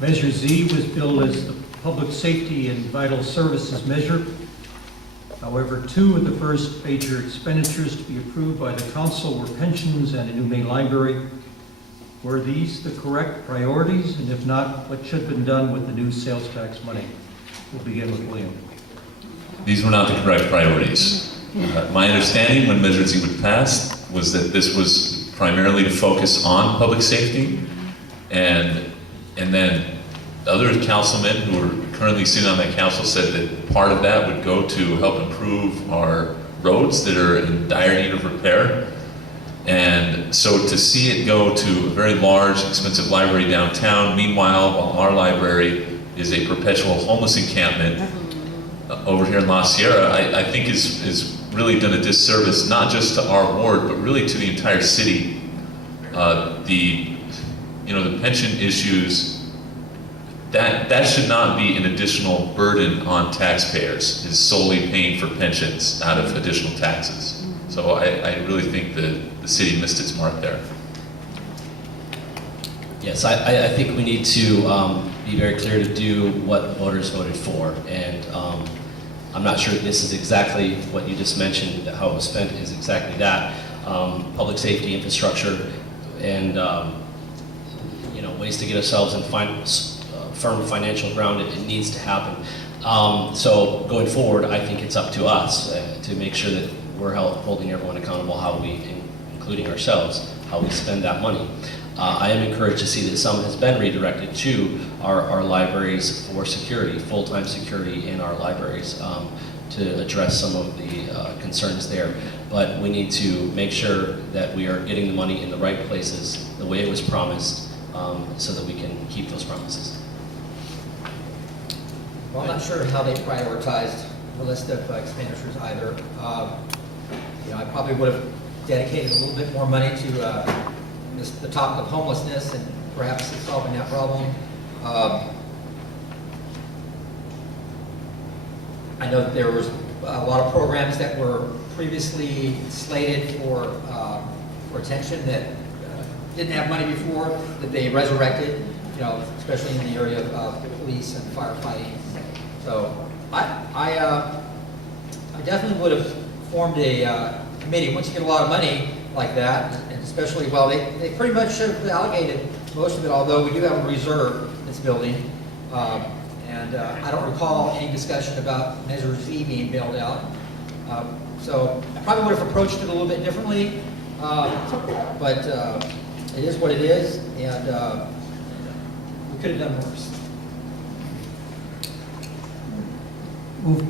Measure Z was billed as the Public Safety and Vital Services measure. However, two of the first major expenditures to be approved by the council were pensions and a new main library. Were these the correct priorities? And if not, what should have been done with the new sales tax money? We'll begin with William. These were not the correct priorities. My understanding when Measure Z was passed was that this was primarily to focus on public safety, and then other councilmen who are currently sitting on that council said that part of that would go to help improve our roads that are in dire need of repair. And so to see it go to a very large, expensive library downtown, meanwhile, while our library is a perpetual homeless encampment over here in La Sierra, I think is really done a disservice, not just to our ward, but really to the entire city. The pension issues, that should not be an additional burden on taxpayers, is solely paying for pensions out of additional taxes. So I really think that the city missed its mark there. Yes, I think we need to be very clear to do what voters voted for, and I'm not sure this is exactly what you just mentioned, how it was spent is exactly that. Public safety, infrastructure, and ways to get ourselves in firm financial ground, it needs to happen. So going forward, I think it's up to us to make sure that we're holding everyone accountable, how we, including ourselves, how we spend that money. I am encouraged to see that some has been redirected to our libraries for security, full-time security in our libraries, to address some of the concerns there. But we need to make sure that we are getting the money in the right places, the way it was promised, so that we can keep those promises. Well, I'm not sure how they prioritized the list of expenditures either. I probably would have dedicated a little bit more money to the topic of homelessness and perhaps solving that problem. I know that there was a lot of programs that were previously slated for attention that didn't have money before, that they resurrected, especially in the area of police and firefighting. So I definitely would have formed a committee. Once you get a lot of money like that, and especially, well, they pretty much have allocated most of it, although we do have a reserve that's building. And I don't recall any discussion about Measure Z being bailed out. So I probably would have approached it a little bit differently, but it is what it is, and we could have done worse. Move